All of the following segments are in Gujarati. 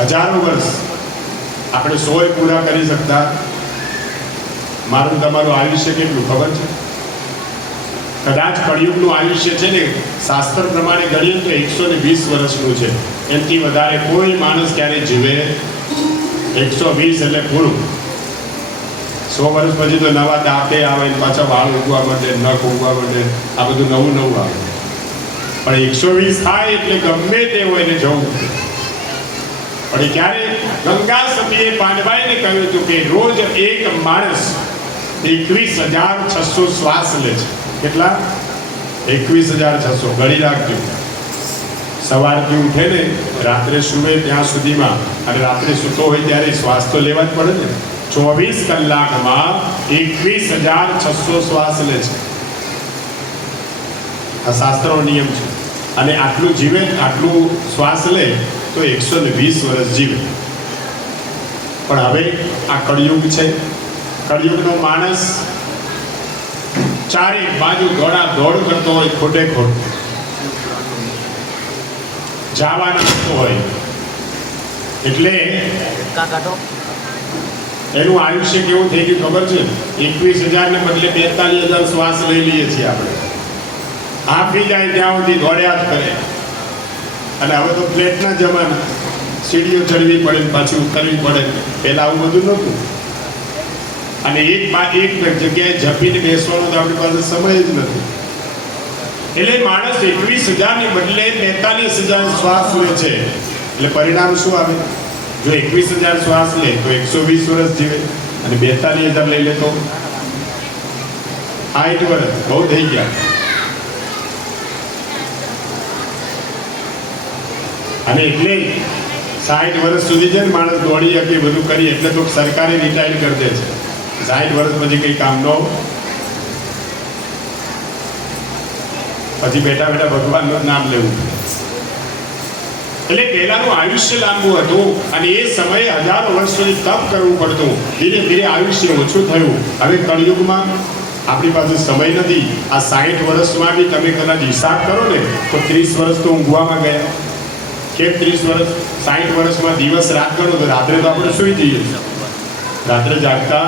હજારો વર્ષ. આપણે સોય પૂરા કરી શકતા. મારું તમારું આયુષ્ય કેટલું, ખબર છે? કદાચ કળિયુગનું આયુષ્ય છે ને, શાસ્ત્ર પ્રમાણે ગણીએ તો એકસો ને વીસ વર્ષનું છે. એનાથી વધારે કોઈ માણસ ક્યારેય જીવે? એકસો વીસ એટલે પૂરું. સો વર્ષ પછી તો નવા દાંતે આવે પાછા વાળ ઉગવા માટે નખ ઉગવા માટે આ બધું નવું નવું આવે. પણ એકસો વીસ થાય એટલે ગમે તે હોય ને જવું. પણ ત્યારે ગંગા સતીએ પાંડવાઈને કહ્યું હતું કે રોજ એક માણસ એકવીસ હજાર છસો શ્વાસ લે છે. કેટલા? એકવીસ હજાર છસો. ગણી રાખજો. સવારથી ઉઠે ને રાત્રે સુવે ત્યાં સુધીમાં અને રાત્રે સૂતો હોય ત્યારે શ્વાસ તો લેવા જ પડે ને. ચોવીસ કલાકમાં એકવીસ હજાર છસો શ્વાસ લે છે. આ શાસ્ત્રનો નિયમ છે. અને આટલું જીવે આટલું શ્વાસ લે તો એકસો ને વીસ વર્ષ જીવે. પણ હવે આ કળિયુગ છે. કળિયુગનો માણસ ચારે બાજુ દોડા દોડ કરતો હોય ખોટે ખોટ. જવાનું થતું હોય. એટલે એનું આયુષ્ય કેવું થઈ ગયું ખબર છે? એકવીસ હજાર ને બદલે બેતાલીસ હજાર શ્વાસ લઈ લઈએ છીએ આપણે. આપી જાય ત્યાં સુધી દોડ્યા જ કરે. અને હવે તો ફ્લેટના જમાના. સીડીઓ ચડવી પડે પાછું ઉતરવી પડે પહેલાં આવું બધું નહોતું. અને એક એક જગ્યાએ જપીને બેસવાનો તો આપણી પાસે સમય જ નથી. એટલે માણસ એકવીસ હજારની બદલે બેતાલીસ હજાર શ્વાસ લે છે. એટલે પરિણામ શું આવે? જો એકવીસ હજાર શ્વાસ લે, તો એકસો વીસ વર્ષ જીવે. અને બેતાલીસ હજાર લઈ લે તો? સાઠ વર્ષ બહુ થઈ ગયા. અને એટલે સાઠ વર્ષ સુધી છે ને માણસ દોડી શકે, બધું કરી એટલે તો સરકારે રિટાયર કરી દે છે. સાઠ વર્ષ પછી કંઈ કામ ન પછી બેઠા બેઠા ભગવાનનું નામ લેવું. એટલે પહેલાનું આયુષ્ય લાંબુ હતું અને એ સમયે હજારો વર્ષ સુધી તપ કરવું પડતું. ધીરે ધીરે આયુષ્ય ઓછું થયું. હવે કળયુગમાં આપણી પાસે સમય નથી. આ સાઠ વર્ષમાં બી તમે કદાચ હિસાબ કરો ને, તો ત્રીસ વર્ષ તો ઊંઘવામાં ગયા. કે ત્રીસ વર્ષ સાઠ વર્ષમાં દિવસ રાત ગણો તો રાત્રે તો આપણે સુઈ જઈએ. રાત્રે જાગતા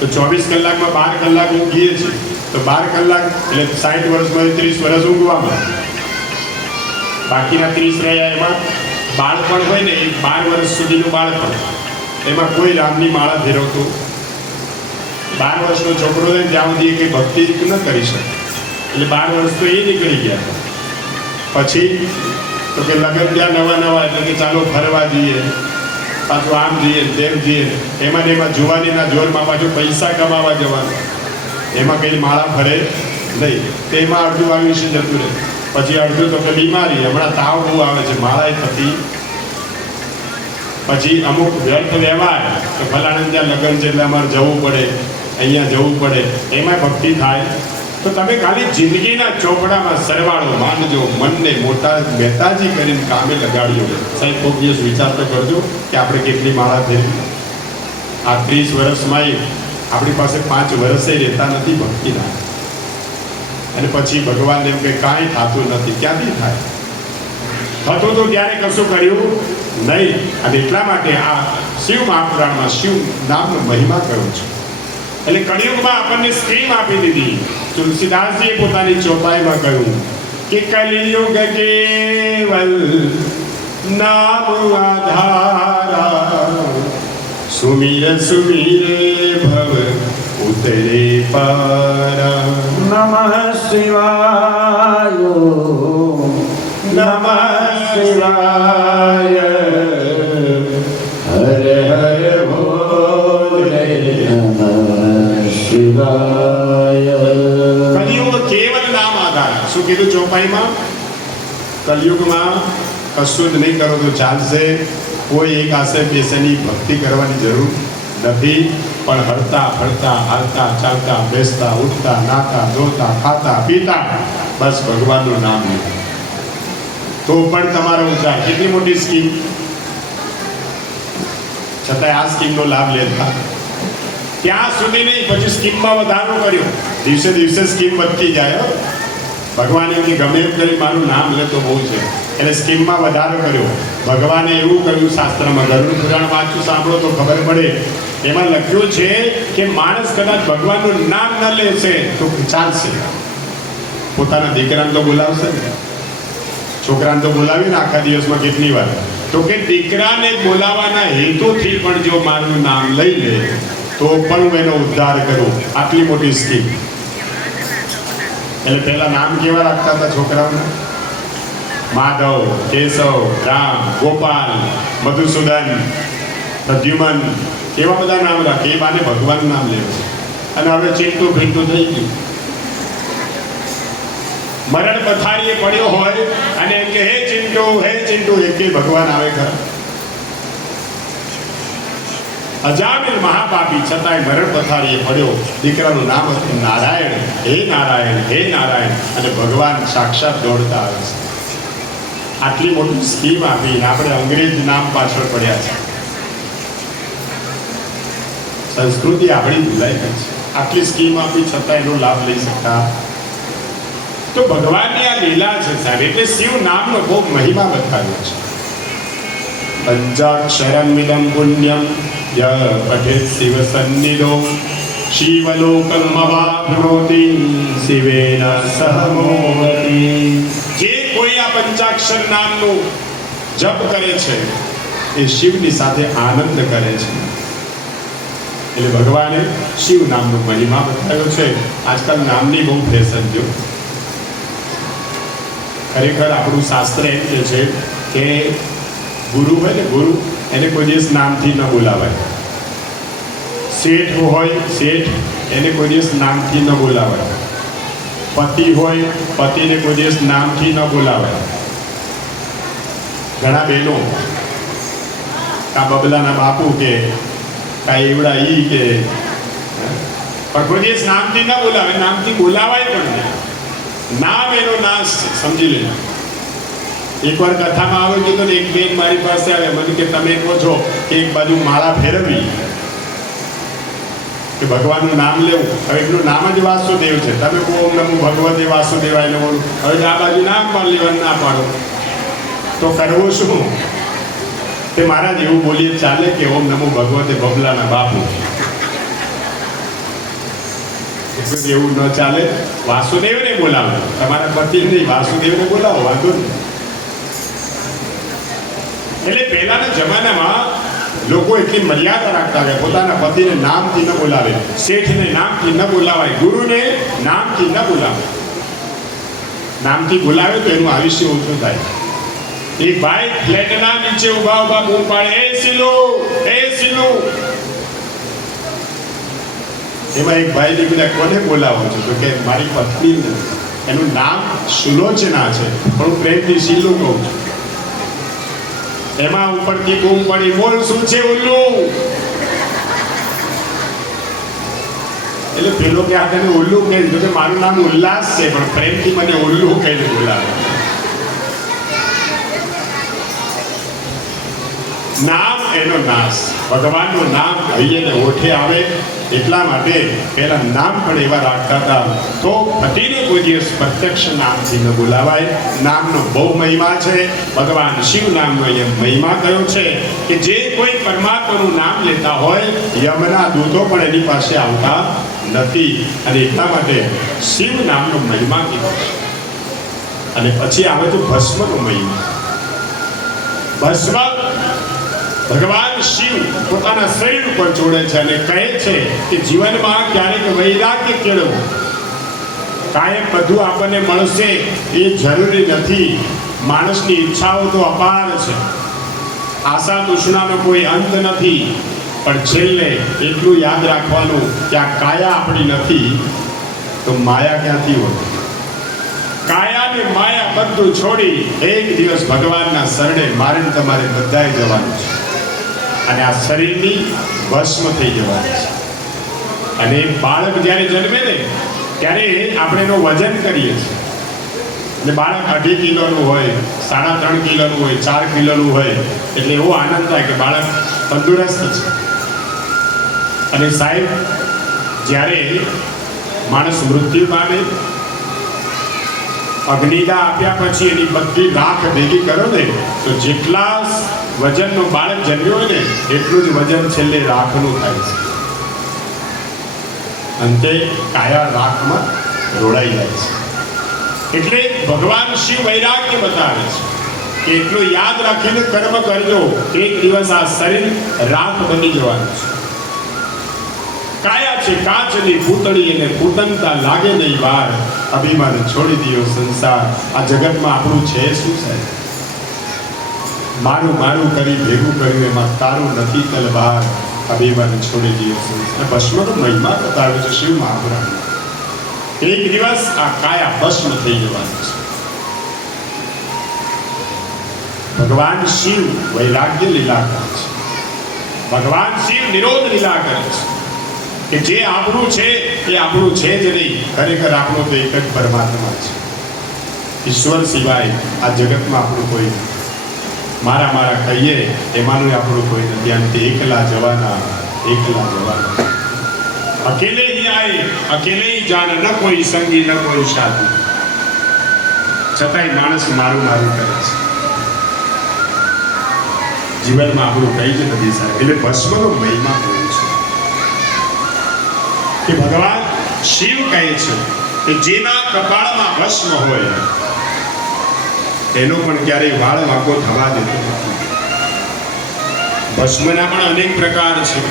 તો ચોવીસ કલાકમાં બાર કલાક ઊંઘીએ છીએ. તો બાર કલાક, એટલે સાઠ વર્ષમાં ત્રીસ વર્ષ ઊંઘવામાં. બાકીના ત્રીસ રહ્યા એમાં બાળપણ હોય ને, એ બાર વર્ષ સુધીનું બાળપણ. એમાં કોઈ રામની માળા ફેરવતું બાર વર્ષનો છોકરો હોય ત્યાં સુધી કંઈ ભક્તિ ન કરી શકે. એટલે બાર વર્ષ તો એ નીકળી ગયા. પછી તો કે લગ્ન ત્યાં નવા નવા એટલે કે ચાલો ફરવા જઈએ, પાછું આમ જઈએ, તેમ જઈએ. એમાં ને એમાં જુવાનીના જોરમાં પાછું પૈસા કમાવા જવાનું. એમાં કંઈ માળા ફરે નહીં. તેમાં અડધું આયુષ્ય જતું રહે? પછી અડધું તો કે બીમારી. હમણાં તાવ બહુ આવે છે, માળાએ થતી. પછી અમુક વ્યર્થ વ્યવહાર, કે ફલાણા ત્યાં લગ્ન છે એટલે અમારે જવું પડે, અહીંયા જવું પડે. એમાં ભક્તિ થાય. તો તમે ખાલી જિંદગીના ચોપડામાં સરવાળો માનજો, મનને મોટા મહેતાજી કરીને કામે લગાડ્યો સાહેબ કોઈક દિવસ વિચાર તો કરજો કે આપણે કેટલી માળા થઈ આ ત્રીસ વર્ષમાં આપણી પાસે પાંચ વર્ષે રહેતા નથી ભક્તિના અને પછી ભગવાન એમ કે કાંઈ થતું નથી. ક્યાંથી થાય? થતું તો ક્યારે કશું કર્યું નહીં. અને એટલા માટે આ શિવ મહાપુરાણમાં શિવ નામનો મહિમા કર્યો છે? એટલે કળિયુગમાં આપણને સ્કીમ આપી દીધી. તુલસીદાસજીએ પોતાની ચોપાઈમાં કહ્યું કે કલિયુગ કેવલ નામ આધારા. સુમીર સુમીરે ભવ ઉતરે પારા. નમઃ શિવાય. નમઃ શિવાય. હર હર ભોલે નમઃ શિવાય. શું કીધું ચોપાઈમાં, કલયુગમાં કશું જ નહીં કરો તો ચાલશે. કોઈ એક આશે બેસેની ભક્તિ કરવાની જરૂર નથી. પણ હરતા, ફરતા, હાલતા, ચાલતા, બેસતા, ઉઠતા, નાતા, ધોતા, ખાતા, પીતા, બસ ભગવાનનું નામ લેવું તો પણ તમારો ઉદ્ધાર. કેટલી મોટી સ્કીમ? છતાંય આ સ્કીમનો લાભ લેતા. ત્યાં સુધી નહીં? પછી સ્કીમમાં વધારો કર્યો. દિવસે દિવસે સ્કીમ વધતી જાય. ભગવાને એમ ગમે એમ કરી મારું નામ લેતો બહુ છે. એને સ્કીમમાં વધારો કર્યો. ભગવાને એવું કહ્યું શાસ્ત્રમાં, ગરુડ પુરાણ વાંચું સાંભળો તો ખબર પડે. એમાં લખ્યું છે કે માણસ કદાચ ભગવાનનું નામ ન લેશે તો ચાલશે. પોતાના દીકરાને તો બોલાવશે ને. છોકરાને તો બોલાવીને આખા દિવસમાં કેટલી વાર. તો કે દીકરાને બોલાવાના હેતુથી પણ જો મારું નામ લઈ લે, તો પણ હું એનો ઉદ્ધાર કરું. આટલી મોટી સ્કીમ. એટલે પહેલા નામ કેવા રાખતા હતા છોકરાઓને? માધવ, કેશવ, રામ, ગોપાલ, મધુસૂદન, પ્રદ્યુમન એવા બધા નામ રાખે? એ બાને ભગવાનનું નામ લેવું અને હવે ચીંટું ભીંટું થઈ ગયું. મરણ પથારીએ પડ્યો હોય અને એમ કે, હે ચિંટુ હે ચિંટુ, એકે ભગવાન આવે ખરા? અજામિલ મહાપાપી છતાંય મરણ પથારીએ પડ્યો દીકરાનું નામ હતું નારાયણ. હે નારાયણ હે નારાયણ. અને ભગવાન સાક્ષાત દોડતા આવે છે. આટલી મોટી સ્કીમ આપીને આપણે અંગ્રેજ નામ પાછળ પડ્યા છે. સંસ્કૃતિ આપણી ભૂલાઈ ગઈ છે. આટલી સ્કીમ આપી છતાં એનો લાભ લઈ શકતા. તો ભગવાનની આ લીલા છે સાહેબ, એટલે શિવ નામનો બહુ મહિમા બતાવ્યો છે. પંચાક્ષરમ મિલમ પુણ્યમ ય પઠેત શિવ સન્નિધો શિવલોકમ અવાપ્નોતિ શિવેન સહમોહતિ જે કોઈ આ પંચાક્ષર નામનું જપ કરે છે, એ શિવની સાથે આનંદ કરે છે. એટલે ભગવાને શિવ નામનો મહિમા બતાવ્યો છે. આજકાલ નામની બહુ ફેશન જો ખરેખર આપણું શાસ્ત્ર એમ કે છે કે ગુરુ હોય ને ગુરુ એને કોઈ દિવસ નામથી ન બોલાવાય. શેઠ હોય, શેઠ, એને કોઈ દિવસ નામથી ન બોલાવાય. પતિ હોય, પતિને કોઈ દિવસ નામથી ન બોલાવાય. ઘણા બહેનો કા બબલાના બાપુ કે કા એવડા ઈ કે પણ કોઈ દિવસ નામથી ન બોલાવે નામથી બોલાવાય પણ નામ એનો નાશ સમજી લેજો. એકવાર કથામાં આવ્યું કીધું ને, એક બેન મારી પાસે આવે મને કે, તમે કહો છો કે એક બાજુ માળા ફેરવવી. કે ભગવાનનું નામ લેવું. હવે એમનું નામ જ વાસુદેવ છે. તમે કહો, ઓમ નમો ભગવતે વાસુદેવાય નમો હવે આ બાજુ નામ પણ લેવાનું ના પાડો. તો કરવું શું? તે મહારાજ એવું બોલીએ, ચાલે કે ઓમ નમો ભગવતે બબલાના બાપુ. એટલે એવું ન ચાલે. વાસુદેવને બોલાવો. તમારા પતિ નહીં વાસુદેવને બોલાવો, વાંધો નહીં. એટલે પહેલાના જમાનામાં લોકો એટલી મર્યાદા રાખતા હતા પોતાના પતિને નામથી ન બોલાવે, શેઠને નામથી ન બોલાવાય, ગુરુને નામથી ન બોલાવે. નામથી બોલાવે તો એનું આયુષ્ય ઓછું થાય. એ ભાઈ ફ્લેટના નીચે ઊભા ઊભા બૂમ પાડે, એ સિલુ એ સિલુ એમાં એક ભાઈ નીકળ્યા કોને બોલાવો છો? તો કે, મારી પત્ની એનું નામ સુલોચના છે. પણ હું પ્રેમથી સિલુ કહું છું. એમાં ઉપરથી બૂમ પડી બોલ શું છે ઉલ્લુ? એટલે પેલો કે આ તને ઉલ્લુ કહે તો કે મારું નામ ઉલ્લાસ છે, પણ પ્રેમથી મને ઉલ્લુ કહીને બોલાવે નામ એનો નાશ. ભગવાનનું નામ કહીએ ઓઠે આવે એટલા માટે પહેલા નામ પણ એવા રાખતા હતા. તો પતિને કોઈ દિવસ પ્રત્યક્ષ નામથી ન બોલાવાય. નામનો બહુ મહિમા છે. ભગવાન શિવ નામનો એ મહિમા કયો છે કે જે કોઈ પરમાત્માનું નામ લેતા હોય, યમના દૂતો પણ એની પાસે આવતા નથી. અને એટલા માટે શિવ નામનો મહિમા કીધો અને પછી આવે તો ભસ્મનો મહિમા. ભસ્મ ભગવાન શિવ પોતાના શરીર ઉપર જોડે છે અને કહે છે કે જીવનમાં ક્યારેક વૈરાગ્ય કેળવો. કાંઈ બધું આપણને મળશે એ જરૂરી નથી. માણસની ઈચ્છાઓ તો અપાર છે. આશા તૃષ્ણાનો કોઈ અંત નથી. પણ છેલ્લે એટલું યાદ રાખવાનું કે આ કાયા આપણી નથી, તો માયા ક્યાંથી હોય? કાયા ને માયા બધું છોડી એક દિવસ ભગવાનના શરણે મારીને તમારે બધાએ જવાનું છે. અને આ શરીરની ભસ્મ થઈ જવાની છે. અને બાળક જ્યારે જન્મે ને, ત્યારે આપણે એનું વજન કરીએ છીએ. એટલે બાળક અઢી કિલોનું હોય, સાડા ત્રણ કિલોનું હોય, ચાર કિલોનું હોય, એટલે એવો આનંદ થાય કે બાળક તંદુરસ્ત છે. અને સાહેબ, જ્યારે માણસ મૃત્યુ પામે અગ્નિદા આપ્યા પછી એની બધી રાખ ભેગી કરો ને, તો જેટલા વજનનો બાળક જન્મ્યો હોય ને, એટલું જ વજન છેલ્લે રાખનું થાય છે. અંતે કાયા રાખમાં રોડાઈ જાય છે. એટલે ભગવાન શિવ વૈરાગ્ય બતાવે છે કે એટલું યાદ રાખીને કર્મ કરજો, એક દિવસ આ શરીર રાખ બની જવાનું છે. છે, કાચની પૂતળી એને પૂતનતા લાગે નહીં વાર અભિમાન છોડી દીયો સંસાર. આ જગતમાં આપણું છે શું છે મારું મારું કરી ભેગું કર્યું, એમાં તારું નથી તલવાર અભિમાન છોડી દીયો સંસાર. ભસ્મનો મહિમા બતાવે છે શિવ મહાપુરાણ એક દિવસ આ કાયા ભસ્મ થઈ જવાનું છે. ભગવાન શિવ વૈરાગ્ય લીલા કરે છે. ભગવાન શિવ નિરોધ લીલા કરે છે. કે જે આપણું છે, એ આપણું છે જ નહીં. ખરેખર આપણું તો એક જ પરમાત્મા છે. ઈશ્વર સિવાય આ જગતમાં આપણું કોઈ મારા મારા કહીએ એમાંનું આપણું કોઈ નથી. તે એકલા જવાના એકલા જવાના. અકેલે હી આય અકેલે જાન ન કોઈ સંગી, ન કોઈ સાધુ. છતાંય માણસ મારું મારું કરે છે. જીવનમાં આપણું કંઈ જ નથી સાહેબ એટલે ભસ્મનો મહિમા હોય. કે ભગવાન શિવ કહે છે કે જેના કપાળમાં ભસ્મ હોય, એનો પણ ક્યારેય વાળ વાંકો થવા દેતો નથી. ભસ્મના પણ અનેક પ્રકાર છે.